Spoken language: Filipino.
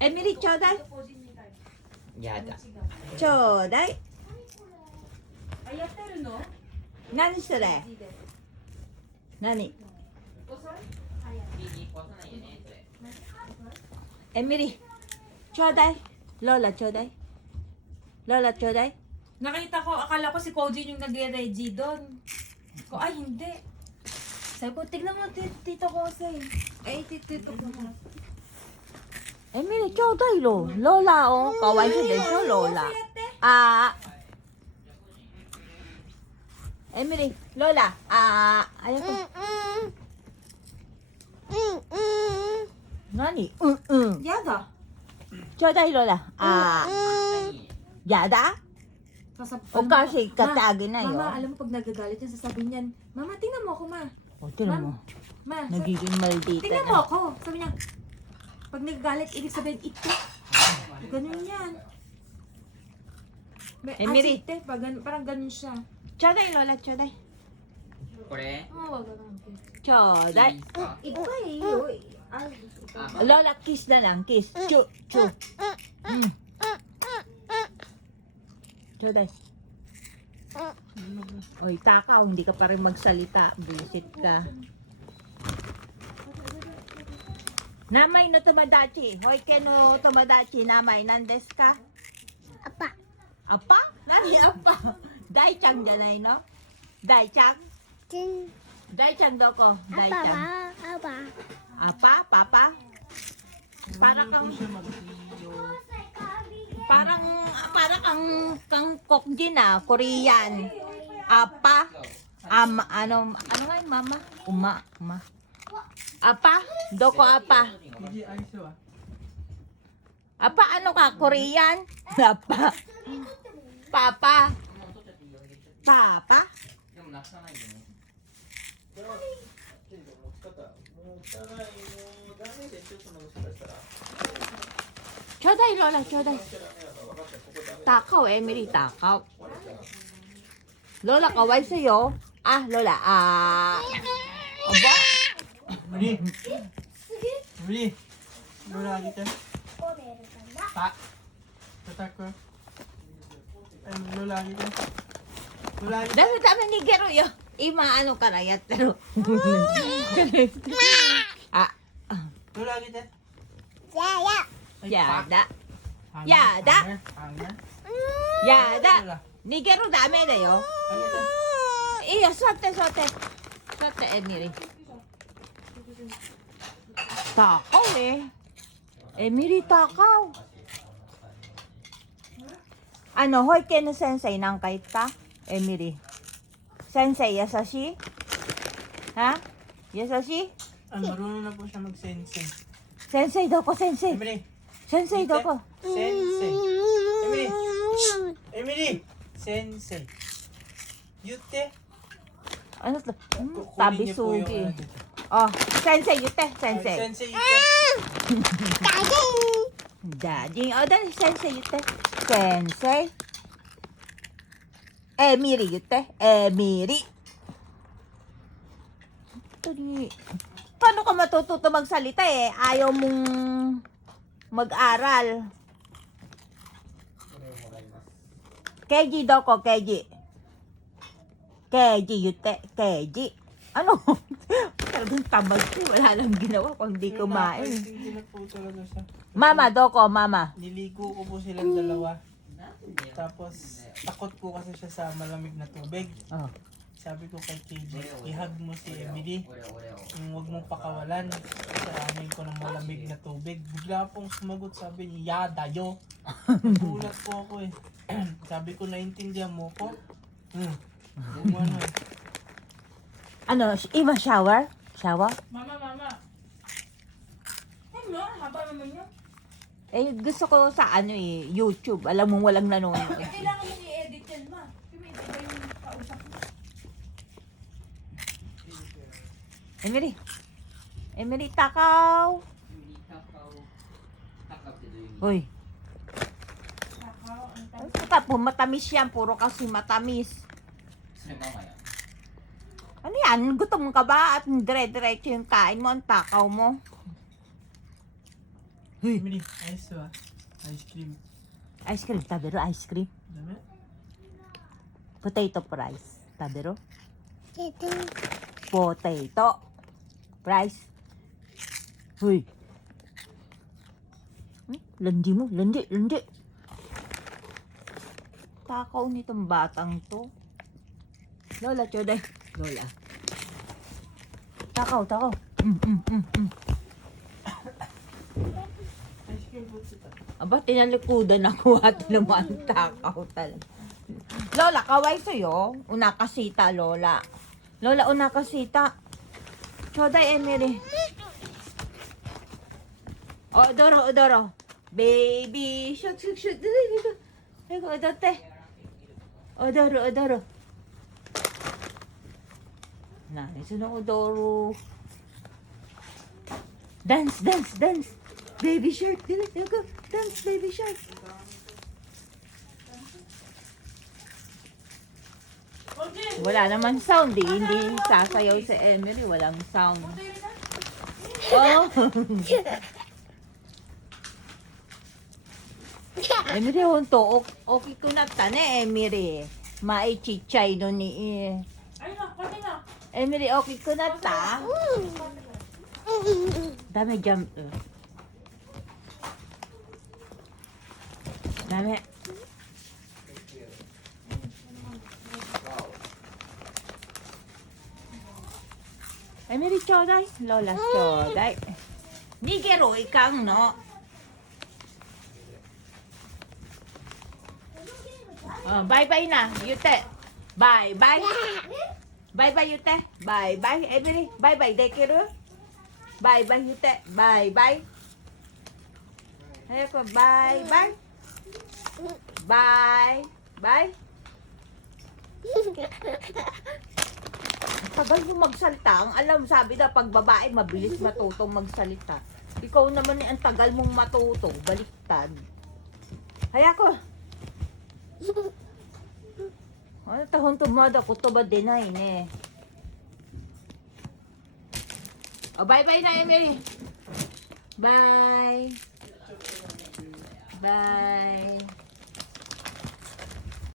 Emily, ちょうだい。やだ。ちょうだい。あ、やってるの？何それ？何？エミリー、ちょうだい。ローラちょうだい。ローラちょうだい。Nakita ko, akala ko si Koji yung nagre-ready doon. Ko, ay hindi. Sabi ko, tignan mo Tito Jose. Ay, Tito ko. エミリーちょうだいよ。ローラをかわいそうでしょ、ローラ。あー。エミリー、ローラ。あー。あやこ。何？うんうん。やだ。ちょうだいローラ。あー。やだ？ O kasi katagi na yun. Mama, alam mo pag nagagalit yan, sasabihin niyan, Mama, tingnan mo ako, Ma. O, tignan mo. Ma, Nagiging maldita tingnan mo na. ako. Sabi niya, pag nagagalit, ibig sabihin, ito. Ganun yan. May Emery. asite, parang ganun siya. ちょうだいローラ、ちょうだい。これ Oh, wag ganun. ちょうだい。いいですか Iba eh. Uy.ローラ、キスなlang, kiss. チュ、チュ。うん。ちょうだい。Oy, takaw, hindi ka pa rin magsalita. Buisit ka. Namay no tomadachi. Hoy, keno tomadachi. Namay, nandes ka? Apa. Apa? Nani apa? Dai-chan janay, no? Dai-chan? Dai-chan doko? Dai-chan. Apa? Papa? Para kang... Parang kang din Korean. Apa? Ano nga yung mama? Uma. Apa? Doko apa? Apa ano ka? Korean? Apa? Papa? Papa? でもなくさないでね。ちょうだいローラ、ちょうだい。Takaw, Emily, takaw. Lola, kaway sa'yo. Ah, Lola, Aba? Emily! Emily! Lola kita. Tak. Tatak ko. Lola kita. Lola kita. Dahil sa amin ni Gero yo. Ano ka na yat, pero... Ah, Lola kita. yada. Yada. Yada. Ni Gero dame da yo. Iyo, sote. Sote, Emily. Takaw eh. Emily, takaw. Ano, hoy, keno sensei nang kait ka? Emily. Sensei, yasashi? Ha? Yasashi? Marunong na po siya mag-sensei. Sensei, doko, sensei. Emily! Sensei, doko. Sensei! Emily! Emily! Sensei! Yute! Ano to? Kukunin Tabi niyo po yung sugi. ano dito. Oh, sensei, yute, sensei. Sensei yute! Daddy, oh, dali, sensei, yute. Sensei. Emily, yute. Emily. Paano ka matututo magsalita eh? Ayaw mong mag-aral. Keiji, doko, Keiji. Keiji, yute. Keiji. Ano? Talagang tamad ko. Wala lang ginawa kung di kumain. Hindi na po talaga siya. Mama, doko, mama. Niligo ko po silang dalawa. Tapos, takot po kasi siya sa malamig na tubig. Oh. Sabi ko kay KJ, ihag mo si Emily. Yung huwag mong pakawalan. Saramain ko ng malamig na tubig. Bigla pong sumagot, sabi niya, yadayo. Nagulat po ako eh. Sabi ko, naintindihan mo ko? Ano eh. Ano, Eva, shower? Shower? Mama. Ano? Haba naman yun. Eh, gusto ko sa ano eh, YouTube. Alam mo, walang nanonood. Kailangan mo i-edit yan, Ma. Iba yung kausap mo. Emily. Emily, takaw. Hoy. Takaw, matamis yan. Puro kasi matamis. それママや。 Ano yan? Gutom ka ba? At dire-diretso yung kain mo, ang takaw mo. Emily, ice wa. Ice cream. アイスクリーム食べるアイスクリーム。ダメ？ポテトプライス食べるポテトプライス. Huy. Landi mo, landi, landi. Takaw nitong batang to. Lola, choday. Lola. Takaw, takaw. Ice cream po tita. Aba, tinalikudan ako at naman takaw talaga. Lola, kaway sa'yo. Una kasita, Lola. Lola, una kasita. Choday, Emily. Odoro, odoro. Baby, shoot, shoot, shoot. Dito. Ego, odote. Odoro, odoro. Nice na odoro. Dance, dance, dance. Baby shark. Dito, go. Dance, baby shark. Wala naman sound eh. Hindi sasayaw si Emily. Walang sound. Oh. Emily, honto. Okay ko na tane, Emily. Maichichay no ni Ay na, pati na. Emily, okay ko na ta. Dami jam. Dami. Emily, choday. Lola, choday. Nigero, ikang no. Oh, bye-bye na, Yute. Bye-bye. Bye-bye, Yute. Bye-bye, Emily. Bye-bye, Dekiru. Bye-bye, Yute. Bye-bye. Ayoko, bye-bye. Bye. Bye. Tagal mo magsalita. Ang alam, sabi na, pag babae, mabilis matutong magsalita. Ikaw naman ang tagal mong matuto. Baliktad. Hayako. Ano tahon tumada ko to ba dinay ne? Oh, bye-bye na, Emily. Bye. Bye.